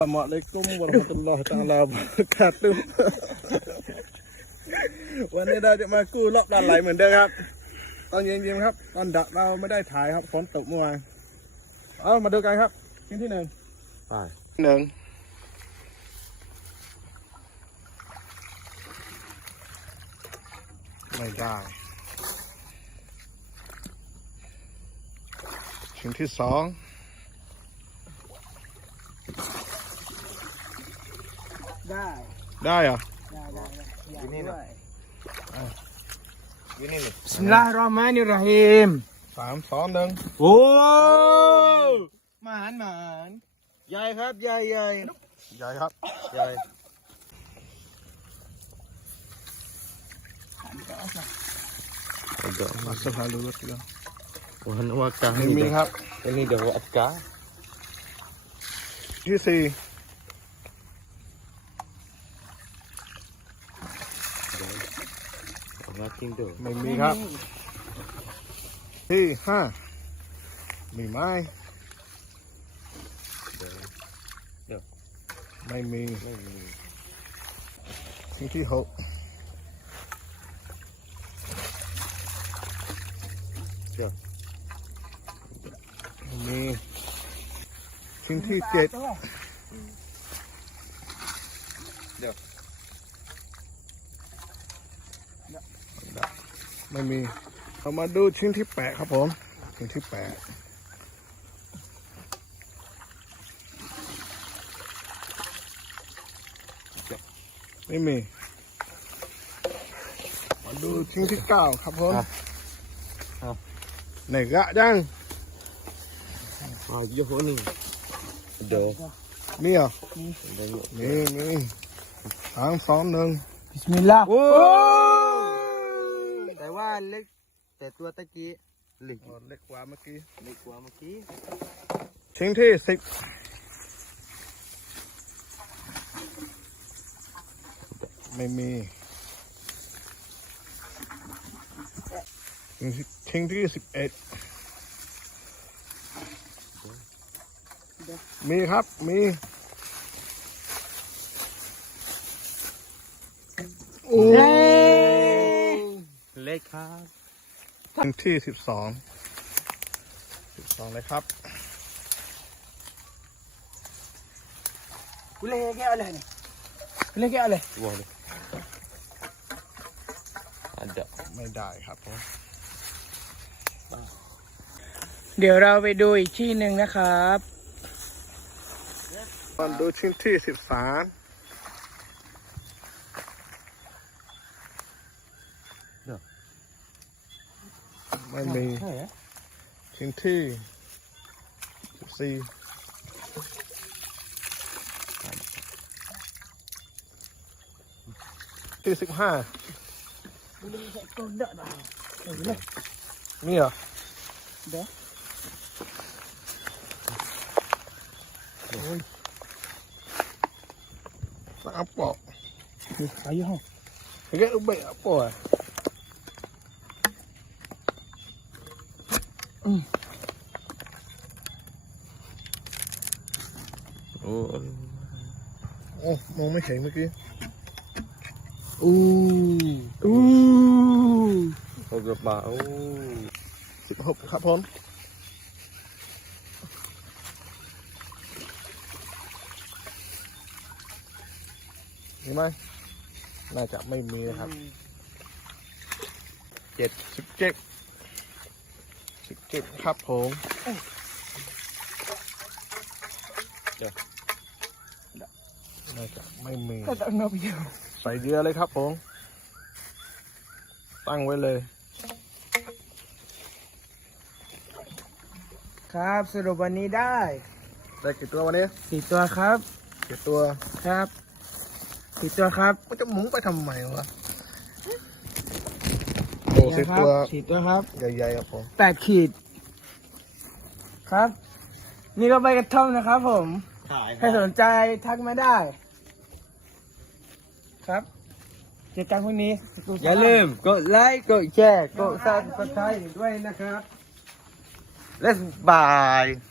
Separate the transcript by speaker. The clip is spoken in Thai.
Speaker 1: Assalamualaikum warahmatullahi taala wabarakatuh วันนี้เราจะมากู้รอบด้านไหลเหมือนเดิมครับตอนเย็นๆครับตอนดักเราไม่ได้ถ่ายครับฝนตกเมื่อวานมาดูกันครับชิ้นที่หนึ่งหนึ่งไม่ได้ชิ้นที่สองได้เหรอ
Speaker 2: อยู่นี่นะอยู่นี่เลย
Speaker 3: Bismillahirrahmanirrahim
Speaker 1: 3 2 1
Speaker 3: โอ้หมานใหญ่ครับใหญ่
Speaker 1: ใหญ่ครับ
Speaker 2: ใหญ่
Speaker 1: masuk dulu kita
Speaker 2: warna wakah
Speaker 1: iniครับ
Speaker 2: ini dah wakah
Speaker 1: ที่สี่
Speaker 2: makin tu
Speaker 1: ไม่มีครับที่ห้ามีไหมไม่มีที่ที่หกไม่มีชิ้นที่เจ็ดไม่มีเรามาดูชิ้นที่แปดครับผมชิ้นที่แปดไม่มีมาดูชิ้นที่เก้าครับผมไหนกะจัง
Speaker 2: yo ni ada
Speaker 1: มีเหรอมี3 2 1
Speaker 3: Bismillah
Speaker 1: โอ้
Speaker 2: แต่ว่าเล็กแต่ตัวตะกี้เล็ก
Speaker 1: เล็กกว่าเมื่อกี้
Speaker 2: เล็กกว่าเมื่อกี้
Speaker 1: ชิ้นที่10ไม่มีชิ้นที่11มีครับมีโอ้
Speaker 2: เล็กครับ
Speaker 1: ชิ้นที่12เลยครับ
Speaker 3: Boleh ke oleh ni? Boleh ke oleh?
Speaker 2: boleh ada
Speaker 1: ไม่ได้ครับผม
Speaker 3: เดี๋ยวเราไปดูอีกที่หนึ่งนะครับ
Speaker 1: มาดูชิ้นที่13ไม่มีชิ้นที่14ที่15นี่เหรอ
Speaker 3: Dah.
Speaker 1: สักปอก
Speaker 3: Ayo ha.
Speaker 1: แกอุบะปอก
Speaker 2: โอ้
Speaker 1: โอ้มองไม่เห็นเมื่อกี้
Speaker 3: อู้
Speaker 2: เอากระเป๋า
Speaker 1: 16ครับผมมีไหมน่าจะไม่มีนะครับ17ครับผมน่าจะไม่มี
Speaker 3: ก็ต้องนับอยู่
Speaker 1: ใส่เรือเลยครับผมตั้งไว้เลย
Speaker 3: ครับสรุปวันนี้ได้
Speaker 1: ได้กี่ตัววันนี้
Speaker 3: 4 ตัวครับ
Speaker 1: กี่ตัว
Speaker 3: ครับ4 ตัวครับ
Speaker 1: มันจะหมุนไปทำไมวะโอ้10 ตัว
Speaker 3: 4 ตัวครับ
Speaker 1: ใหญ่ๆครับผม
Speaker 3: 8 ขีด ครับ นี่ก็ใบกระท่อมนะครับผม
Speaker 2: ขาย
Speaker 3: ใครสนใจทักมาได้ ครับเจอกันพรุ่งนี้
Speaker 2: อย่าลืมกดไลค์กดแชร์กดซับสไครต์ด้วยนะครับ Let's bye